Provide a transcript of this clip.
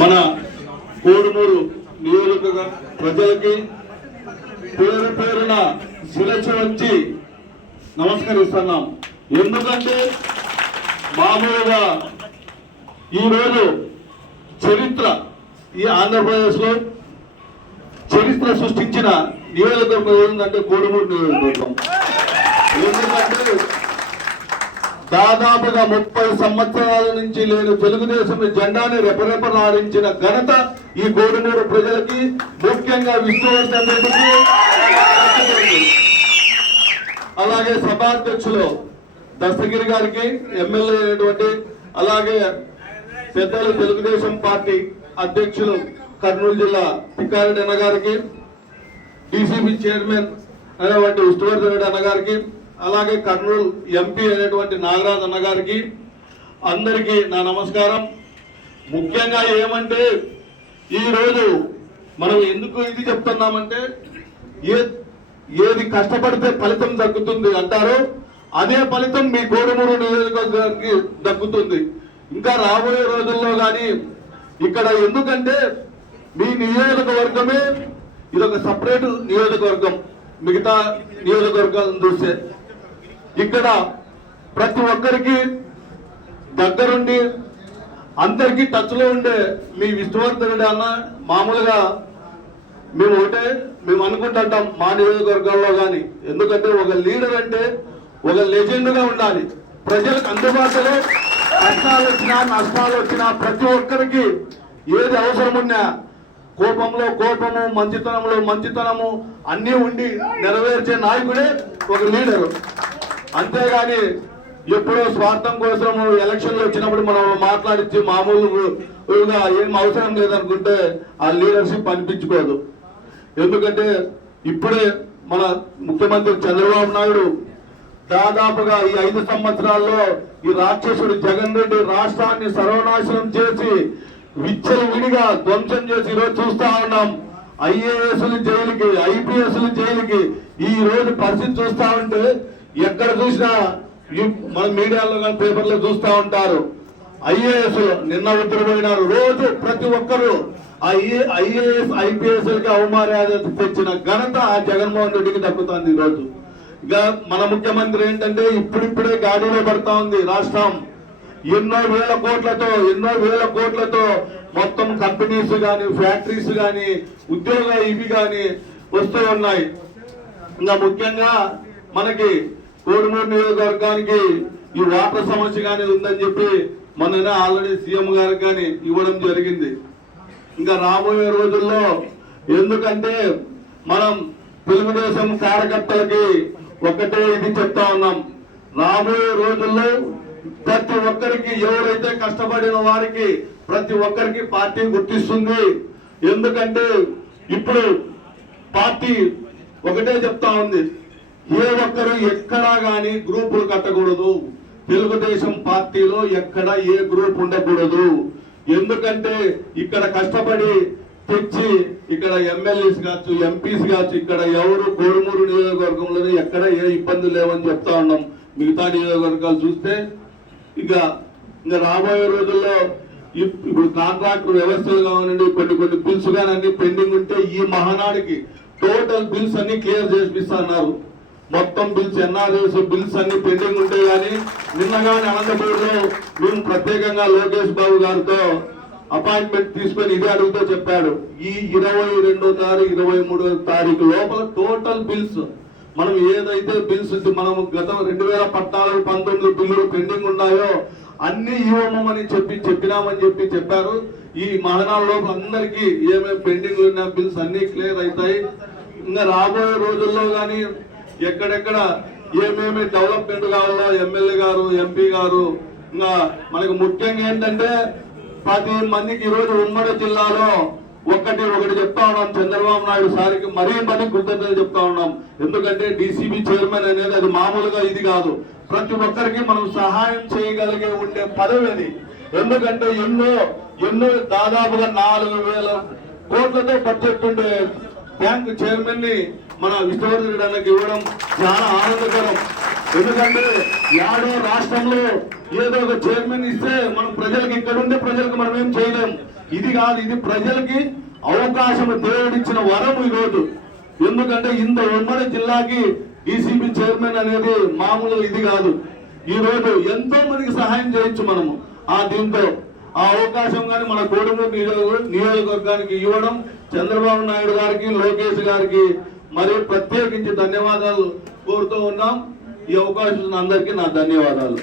మన కోడుమూరు నియోజకవర్గ ప్రజలకి పేరు పేరున శిరస్సు వచ్చి నమస్కరిస్తున్నాం. ఎందుకంటే మామూలుగా ఈరోజు చరిత్ర ఈ ఆంధ్రప్రదేశ్లో చరిత్ర సృష్టించిన నియోజకవర్గం ఏంటంటే కోడుమూరు నియోజకవర్గం. ఎందుకంటే దాదాపుగా 30 సంవత్సరాల నుంచి లేని తెలుగుదేశం జెండాని రెపరెపలాడించిన ఘనత ఈ కోడుమూరు ప్రజలకి, ముఖ్యంగా విష్ణువర్ధన్ రెడ్డికి, అలాగే సభాధ్యక్షులు దస్తగిరి గారికి, ఎమ్మెల్యే అయినటువంటి అలాగే పెద్దలు తెలుగుదేశం పార్టీ అధ్యక్షులు కర్నూలు జిల్లా తిక్కారెడ్డి అన్న గారికి, డిసిబి చైర్మన్ అయినటువంటి విష్ణువర్ధన్ రెడ్డి అన్న గారికి, అలాగే కర్నూలు ఎంపీ అయినటువంటి నాగరాజ్ అన్న గారికి అందరికీ నా నమస్కారం. ముఖ్యంగా ఏమంటే ఈరోజు మనం ఎందుకు ఇది చెప్తున్నామంటే ఏది కష్టపడితే ఫలితం దక్కుతుంది అంటారో అదే ఫలితం మీ కోడుమూరు నియోజకవర్గానికి దక్కుతుంది. ఇంకా రాబోయే రోజుల్లో కానీ ఇక్కడ ఎందుకంటే మీ నియోజకవర్గమే ఇదొక సపరేట్ నియోజకవర్గం మిగతా నియోజకవర్గాలను చూస్తే. ఇక్కడ ప్రతి ఒక్కరికి దగ్గరుండి అందరికీ టచ్లో ఉండే మీ విష్ణువర్ధనుడు అన్న మామూలుగా మేము అనుకుంటుంటాం మా నియోజకవర్గాల్లో కానీ. ఎందుకంటే ఒక లీడర్ అంటే ఒక లెజెండ్గా ఉండాలి. ప్రజలకు అందుబాటులో కష్టాలు వచ్చినా నష్టాలు వచ్చినా ప్రతి ఒక్కరికి ఏది అవసరం ఉన్నా కోపంలో కోపము, మంచితనంలో మంచితనము అన్నీ ఉండి నెరవేర్చే నాయకుడే ఒక లీడరు. అంతేగాని ఎప్పుడో స్వార్థం కోసం ఎలక్షన్లు వచ్చినప్పుడు మనం మాట్లాడించి మామూలుగా ఏం అవసరం లేదనుకుంటే ఆ లీడర్షిప్ అనిపించుకోదు. ఎందుకంటే ఇప్పుడే మన ముఖ్యమంత్రి చంద్రబాబు నాయుడు దాదాపుగా ఈ 5 సంవత్సరాల్లో ఈ రాక్షసుడు జగన్ రెడ్డి రాష్ట్రాన్ని సర్వనాశనం చేసి విచ్చలవిడిగా ధ్వంసం చేసి ఈరోజు చూస్తా ఉన్నాం. ఐఏఎస్లు జైలుకి, ఐపీఎస్లు జైలుకి. ఈ రోజు పరిస్థితి చూస్తా ఉంటే ఎక్కడ చూసినా మన మీడియాలో కానీ పేపర్లో చూస్తా ఉంటారు. ఐఏఎస్ నిన్న ఉత్తరపోయినారు. రోజు ప్రతి ఒక్కరు ఐఏఎస్ ఐపీఎస్లకి అవమర్యాద తెచ్చిన ఘనత ఆ జగన్మోహన్ రెడ్డికి దక్కుతుంది. ఈరోజు ఇక మన ముఖ్యమంత్రి ఏంటంటే ఇప్పుడిప్పుడే గాడిలో పడతా ఉంది రాష్ట్రం. ఎన్నో వేల కోట్లతో మొత్తం కంపెనీస్ కానీ, ఫ్యాక్టరీస్ కానీ, ఉద్యోగాలు ఇవి కానీ వస్తూ ఉన్నాయి. ఇంకా ముఖ్యంగా మనకి కోడుమూరు నియోజకవర్గానికి ఈ వాటర్ సమస్య కానీ ఉందని చెప్పి మొన్ననే ఆల్రెడీ సీఎం గారికి కానీ ఇవ్వడం జరిగింది. ఇంకా రాబోయే రోజుల్లో ఎందుకంటే మనం తెలుగుదేశం కార్యకర్తలకి ఒకటే ఇది చెప్తా ఉన్నాం, రాబోయే రోజుల్లో ప్రతి ఒక్కరికి ఎవరైతే కష్టపడిన వారికి ప్రతి ఒక్కరికి పార్టీ గుర్తిస్తుంది. ఎందుకంటే ఇప్పుడు పార్టీ ఒకటే చెప్తా ఉంది, ఏ ఒక్కరు ఎక్కడా గాని గ్రూపులు కట్టకూడదు. తెలుగుదేశం పార్టీలో ఎక్కడ ఏ గ్రూప్ ఉండకూడదు. ఎందుకంటే ఇక్కడ కష్టపడి తెచ్చి ఇక్కడ ఎమ్మెల్యేస్ కావచ్చు, ఎంపీస్ కావచ్చు, ఇక్కడ ఎవరు కోడుమూరు నియోజకవర్గంలోనే ఎక్కడ ఏ ఇబ్బందులు లేవని చెప్తా ఉన్నాం. మిగతా నియోజకవర్గాలు చూస్తే ఇంకా రాబోయే రోజుల్లో ఇప్పుడు కాంట్రాక్టర్ వ్యవస్థలు కావాలండి, కొన్ని బిల్స్ కానీ అన్ని పెండింగ్ ఉంటే ఈ మహానాడికి టోటల్ బిల్స్ అన్ని క్లియర్ చేపిస్తున్నారు. మొత్తం బిల్స్ ఎన్ఆర్ఎస్ బిల్స్ అన్ని పెండింగ్ ఉంటాయి. కానీ నిన్నగానే అనంతపూర్లో మేము ప్రత్యేకంగా లోకేష్ బాబు గారితో అపాయింట్మెంట్ తీసుకొని ఇదే అడుగుతూ చెప్పాడు, ఈ 22వ తారీఖు 23వ తారీఖు లోపల టోటల్ బిల్స్ మనం ఏదైతే బిల్స్ మనం గత 2014-19 బిల్లులు పెండింగ్ ఉన్నాయో అన్ని ఇవ్వమని చెప్పినామని చెప్పారు. ఈ మహానాడులో అందరికీ ఏమేమి పెండింగ్ ఉన్న బిల్స్ అన్ని క్లియర్ అవుతాయి. ఇంకా రాబోయే రోజుల్లో కానీ ఎక్కడెక్కడ ఏమేమి డెవలప్మెంట్ కావాలో ఎమ్మెల్యే గారు, ఎంపీ గారు, ఇంకా మనకు ముఖ్యంగా ఏంటంటే 10 మందికి ఈరోజు ఉమ్మడి జిల్లాలో ఒకటి చెప్తా ఉన్నాం, చంద్రబాబు నాయుడు సారికి మరీ కృతజ్ఞతలు చెప్తా ఉన్నాం. ఎందుకంటే డిసిబి చైర్మన్ అనేది అది మామూలుగా ఇది కాదు. ప్రతి ఒక్కరికి మనం సహాయం చేయగలిగే ఉండే పదవి అది. ఎందుకంటే ఎన్నో దాదాపుగా 4,000 కోట్లతో బడ్జెట్ ఉండే బ్యాంక్ చైర్మన్ ని మన విష్ణువర్ధన్ రెడ్డి అన్నకి ఇవ్వడం చాలా ఆనందకరం. ఎందుకంటే యాడో రాష్ట్రంలో ఏదో ఒక చైర్మన్ ఇస్తే మనం ప్రజలకు ఇక్కడ ఉండే ప్రజలకు మనం ఏం చేయలేం. ఇది కాదు, ఇది ప్రజలకి అవకాశం దేవుడిచ్చిన వరం ఈరోజు. ఎందుకంటే ఇంత ఉమ్మడి జిల్లాకి డీసీబీ చైర్మన్ అనేది మామూలు ఇది కాదు. ఈ రోజు ఎంతో మందికి సహాయం చేయొచ్చు మనము. దీంతో ఆ అవకాశం కానీ మన కోడుమూరు నియోజకవర్గానికి ఇవ్వడం చంద్రబాబు నాయుడు గారికి, లోకేష్ గారికి మరియు ప్రత్యేకించి ధన్యవాదాలు కోరుతూ ఉన్నాం. ఈ అవకాశం అందరికీ నా ధన్యవాదాలు.